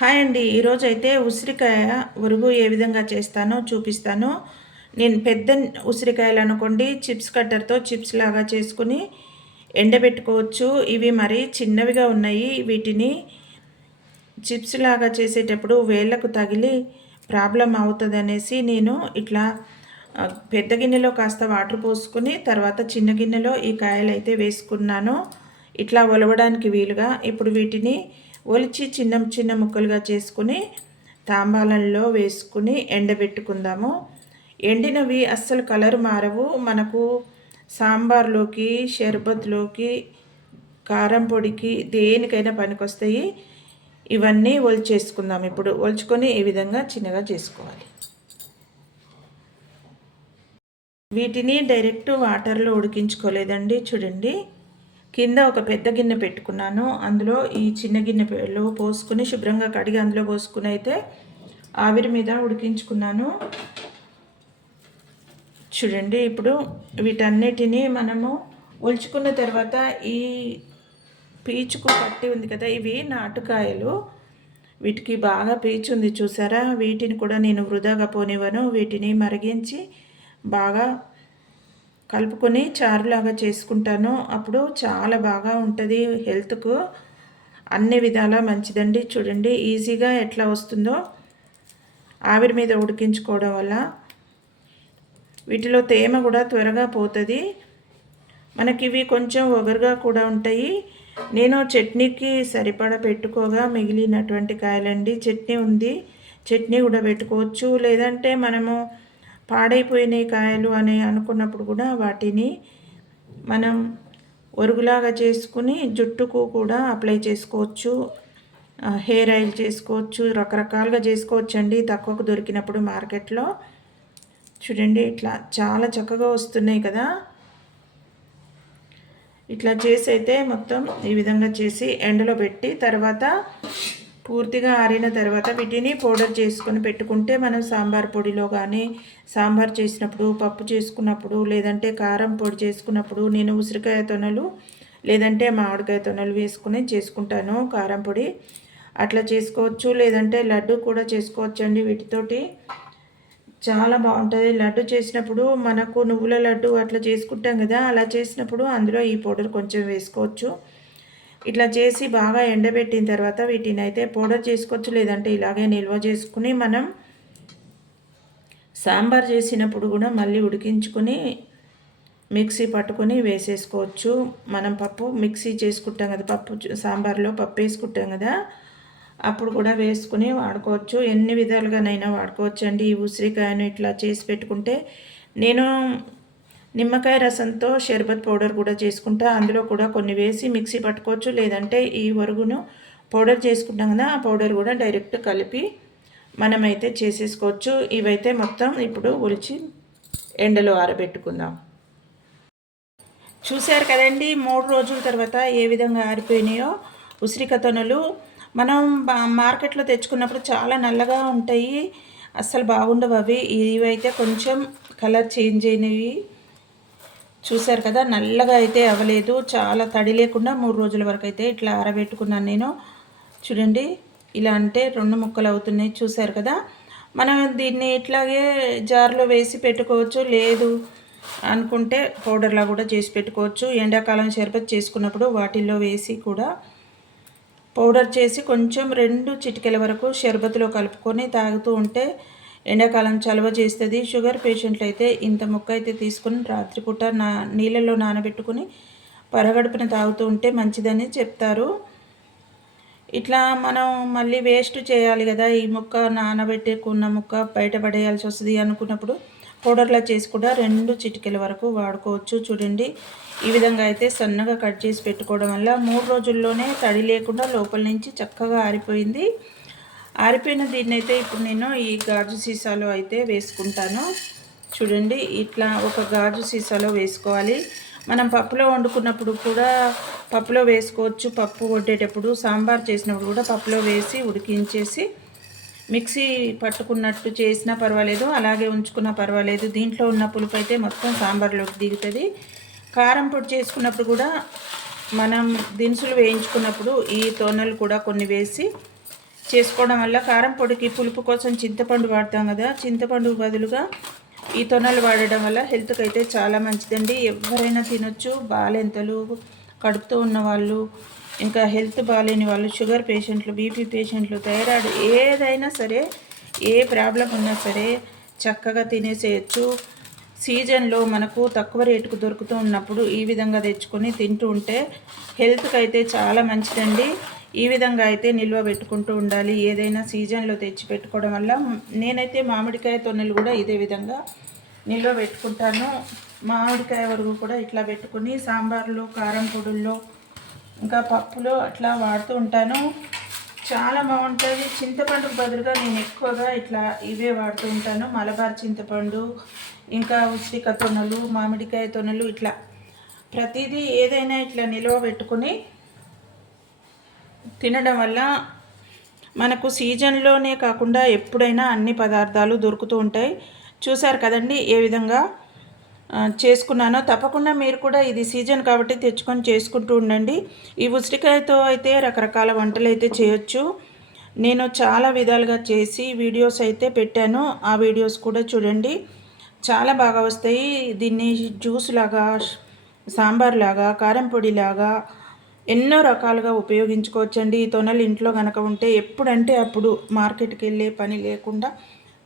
Hi అండి. ఈరోజు అయితే ఉసిరికాయ ఉరుగు ఏ విధంగా చేస్తానో చూపిస్తాను. నేను పెద్ద ఉసిరికాయలు అనుకోండి చిప్స్ కట్టర్తో చిప్స్ లాగా చేసుకుని ఎండబెట్టుకోవచ్చు. ఇవి మరి చిన్నవిగా ఉన్నాయి. వీటిని చిప్స్ లాగా చేసేటప్పుడు వేళ్ళకు తగిలి ప్రాబ్లం అవుతుంది అనేసి నేను ఇట్లా పెద్ద గిన్నెలో కాస్త వాటర్ పోసుకుని తర్వాత చిన్న గిన్నెలో ఈ కాయలు అయితే వేసుకున్నాను. ఇట్లా ఒలవడానికి వీలుగా ఇప్పుడు వీటిని ఒలిచి చిన్న చిన్న ముక్కలుగా చేసుకుని తాంబాలంలో వేసుకుని ఎండబెట్టుకుందాము. ఎండినవి అస్సలు కలర్ మారవు. మనకు సాంబార్లోకి షర్బత్లోకి కారం పొడికి దేనికైనా పనికొస్తాయి. ఇవన్నీ ఒలిచేసుకుందాం. ఇప్పుడు ఒలుచుకొని ఈ విధంగా చిన్నగా చేసుకోవాలి. వీటిని డైరెక్ట్ వాటర్లో ఉడికించుకోలేదండి. చూడండి. కింద ఒక పెద్ద గిన్నె పెట్టుకున్నాను. అందులో ఈ చిన్న గిన్నెలో పోసుకుని శుభ్రంగా కడిగి అందులో పోసుకుని అయితే ఆవిరి మీద ఉడికించుకున్నాను. చూడండి ఇప్పుడు వీటన్నిటిని మనము ఉల్చుకున్న తర్వాత ఈ పీచుకు పట్టి ఉంది కదా ఇవి నాటుకాయలు. వీటికి బాగా పీచు ఉంది చూసారా? వీటిని కూడా నేను వృధాగా పోనివ్వను. వీటిని మరిగించి బాగా కలుపుకొని చారులాగా చేసుకుంటాను. అప్పుడు చాలా బాగా ఉంటుంది హెల్త్కు. అన్ని విధాలా మంచిదండి. చూడండి ఈజీగా ఎట్లా వస్తుందో ఆవిరి మీద ఉడికించుకోవడం వల్ల. వీటిలో తేమ కూడా త్వరగా పోతుంది. మనకి ఇవి కొంచెం ఒగరుగా కూడా ఉంటాయి. నేను చట్నీకి సరిపడా పెట్టుకోగా మిగిలినటువంటి కాయలండి. చట్నీ ఉంది. చట్నీ కూడా పెట్టుకోవచ్చు. లేదంటే మనము పాడైపోయినాయి కాయలు అని అనుకున్నప్పుడు కూడా వాటిని మనం ఒరుగులాగా చేసుకుని జుట్టుకు కూడా అప్లై చేసుకోవచ్చు. హెయిర్ ఆయిల్ చేసుకోవచ్చు. రకరకాలుగా చేసుకోవచ్చు అండి తక్కువకు దొరికినప్పుడు మార్కెట్లో. చూడండి ఇట్లా చాలా చక్కగా వస్తున్నాయి కదా. ఇట్లా చేసి అయితే మొత్తం ఈ విధంగా చేసి ఎండలో పెట్టి తర్వాత పూర్తిగా ఆరిన తర్వాత వీటిని పౌడర్ చేసుకొని పెట్టుకుంటే మనం సాంబార్ పొడిలో కానీ సాంబార్ చేసినప్పుడు పప్పు చేసుకున్నప్పుడు లేదంటే కారం పొడి చేసుకున్నప్పుడు నేను ఉసిరికాయ తొనలు లేదంటే మామిడికాయ తొనలు వేసుకుని చేసుకుంటాను కారం పొడి. అట్లా చేసుకోవచ్చు లేదంటే లడ్డు కూడా చేసుకోవచ్చు అండి వీటితోటి. చాలా బాగుంటుంది. లడ్డు చేసినప్పుడు మనకు నువ్వుల లడ్డు అట్లా చేసుకుంటాం కదా అలా చేసినప్పుడు అందులో ఈ పౌడర్ కొంచెం వేసుకోవచ్చు. ఇట్లా చేసి బాగా ఎండబెట్టిన తర్వాత వీటిని అయితే పౌడర్ చేసుకోవచ్చు లేదంటే ఇలాగే నిల్వ చేసుకుని మనం సాంబార్ చేసినప్పుడు కూడా మళ్ళీ ఉడికించుకొని మిక్సీ పట్టుకొని వేసేసుకోవచ్చు. మనం పప్పు మిక్సీ చేసుకుంటాం కదా పప్పు సాంబార్లో పప్పు వేసుకుంటాం కదా అప్పుడు కూడా వేసుకుని వాడుకోవచ్చు. ఎన్ని విధాలుగానైనా వాడుకోవచ్చు అండి ఈ ఉసిరికాయను ఇట్లా చేసి పెట్టుకుంటే నేను నిమ్మకాయ రసంతో షర్బత్ పౌడర్ కూడా చేసుకుంటా. అందులో కూడా కొన్ని వేసి మిక్సీ పట్టుకోవచ్చు. లేదంటే ఈ వరుగును పౌడర్ చేసుకుంటాం కదా ఆ పౌడర్ కూడా డైరెక్ట్ కలిపి మనమైతే చేసేసుకోవచ్చు. ఇవైతే మొత్తం ఇప్పుడు ఒలిచి ఎండలో ఆరబెట్టుకుందాం. చూశారు కదండి మూడు రోజుల తర్వాత ఏ విధంగా ఆరిపోయినాయో ఉసిరికతనులు. మనం మార్కెట్లో తెచ్చుకున్నప్పుడు చాలా నల్లగా ఉంటాయి. అస్సలు బాగుండవు అవి. ఇవైతే కొంచెం కలర్ చేంజ్ అయినవి. చూశారు కదా నల్లగా అయితే అవ్వలేదు. చాలా తడి లేకుండా మూడు రోజుల వరకు అయితే ఇట్లా ఆరబెట్టుకున్నాను నేను. చూడండి ఇలా అంటే రెండు ముక్కలు అవుతున్నాయి చూశారు కదా. మనం దీన్ని ఇట్లాగే జార్లో వేసి పెట్టుకోవచ్చు. లేదు అనుకుంటే పౌడర్లా కూడా చేసి పెట్టుకోవచ్చు. ఎండాకాలం షర్బత్ చేసుకున్నప్పుడు వాటిల్లో వేసి కూడా పౌడర్ చేసి కొంచెం రెండు చిటికెల వరకు షర్బత్లో కలుపుకొని తాగుతూ ఉంటే ఎండాకాలం చలవ చేస్తుంది. షుగర్ పేషెంట్లు అయితే ఇంత ముక్క అయితే తీసుకుని రాత్రిపూట నా నీళ్ళలో నానబెట్టుకుని పరగడుపున తాగుతూ ఉంటే మంచిదని చెప్తారు. ఇట్లా మనం మళ్ళీ వేస్ట్ చేయాలి కదా. ఈ ముక్క నానబెట్టుకున్న ముక్క బయట పడేయాల్సి వస్తుంది అనుకున్నప్పుడు పౌడర్లా చేసి కూడా రెండు చిటికెల వరకు వాడుకోవచ్చు చూడండి. ఈ విధంగా అయితే సన్నగా కట్ చేసి పెట్టుకోవడం వల్ల మూడు రోజుల్లోనే తడి లేకుండా లోపల నుంచి చక్కగా ఆరిపోయింది. ఆరిపోయిన దీన్ని అయితే ఇప్పుడు నేను ఈ గాజు సీసాలో అయితే వేసుకుంటాను. చూడండి ఇట్లా ఒక గాజు సీసాలో వేసుకోవాలి. మనం పప్పులో వండుకున్నప్పుడు కూడా పప్పులో వేసుకోవచ్చు. పప్పు వండేటప్పుడు సాంబార్ చేసినప్పుడు కూడా పప్పులో వేసి ఉడికించేసి మిక్సీ పట్టుకున్నట్టు చేసినా పర్వాలేదు అలాగే ఉంచుకున్నా పర్వాలేదు. దీంట్లో ఉన్న పులుపు అయితే మొత్తం సాంబార్లోకి దిగుతుంది. కారం పొడి చేసుకున్నప్పుడు కూడా మనం దినుసులు వేయించుకున్నప్పుడు ఈ తోనలు కూడా కొన్ని వేసి చేసుకోవడం వల్ల కారం పొడికి పులుపు కోసం చింతపండు వాడతాం కదా. చింతపండు బదులుగా ఈ తొనలు వాడడం వల్ల హెల్త్కి అయితే చాలా మంచిదండి. ఎవరైనా తినొచ్చు. బాలెంతలు కడుపుతో ఉన్న వాళ్ళు ఇంకా హెల్త్ బాగాలేని వాళ్ళు షుగర్ పేషెంట్లు బీపీ పేషెంట్లు థైరాయిడ్ ఏదైనా సరే ఏ ప్రాబ్లం ఉన్నా సరే చక్కగా తినేసేయచ్చు. సీజన్లో మనకు తక్కువ రేటుకు దొరుకుతూ ఉన్నప్పుడు ఈ విధంగా తెచ్చుకొని తింటూ ఉంటే హెల్త్కి అయితే చాలా మంచిదండి. ఈ విధంగా అయితే నిల్వ పెట్టుకుంటూ ఉండాలి. ఏదైనా సీజన్లో తెచ్చి పెట్టుకోవడం వల్ల నేనైతే మామిడికాయ తొన్నెలు కూడా ఇదే విధంగా నిల్వ పెట్టుకుంటాను. మామిడికాయ వరకు కూడా ఇట్లా పెట్టుకుని సాంబార్లో కారం పొడుల్లో ఇంకా పప్పులో అట్లా వాడుతూ ఉంటాను. చాలా బాగుంటుంది చింతపండుకు బదులుగా నేను ఎక్కువగా ఇట్లా ఇవే వాడుతూ ఉంటాను. మలబార్ చింతపండు ఇంకా ఉసిరిక తొనలు మామిడికాయ తొనలు ఇట్లా. ప్రతిదీ ఏదైనా ఇట్లా నిల్వ పెట్టుకుని తినడం వల్ల మనకు సీజన్లోనే కాకుండా ఎప్పుడైనా అన్ని పదార్థాలు దొరుకుతూ ఉంటాయి. చూసారు కదండి ఏ విధంగా చేసుకున్నానో? తప్పకుండా మీరు కూడా ఇది సీజన్ కాబట్టి తెచ్చుకొని చేసుకుంటూ ఉండండి. ఈ ఉసిరికాయతో అయితే రకరకాల వంటలు అయితే చేయొచ్చు. నేను చాలా విధాలుగా చేసి వీడియోస్ అయితే పెట్టాను. ఆ వీడియోస్ కూడా చూడండి. చాలా బాగా వస్తాయి. దీన్ని జ్యూస్ లాగా సాంబార్ లాగా కారం పొడి లాగా ఎన్నో రకాలుగా ఉపయోగించుకోవచ్చండి. ఈ తొనలు ఇంట్లో కనుక ఉంటే ఎప్పుడంటే అప్పుడు మార్కెట్కి వెళ్ళే పని లేకుండా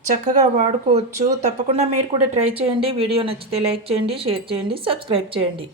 చక్కగా వాడుకోవచ్చు. తప్పకుండా మీరు కూడా ట్రై చేయండి. వీడియో నచ్చితే లైక్ చేయండి షేర్ చేయండి సబ్స్క్రైబ్ చేయండి.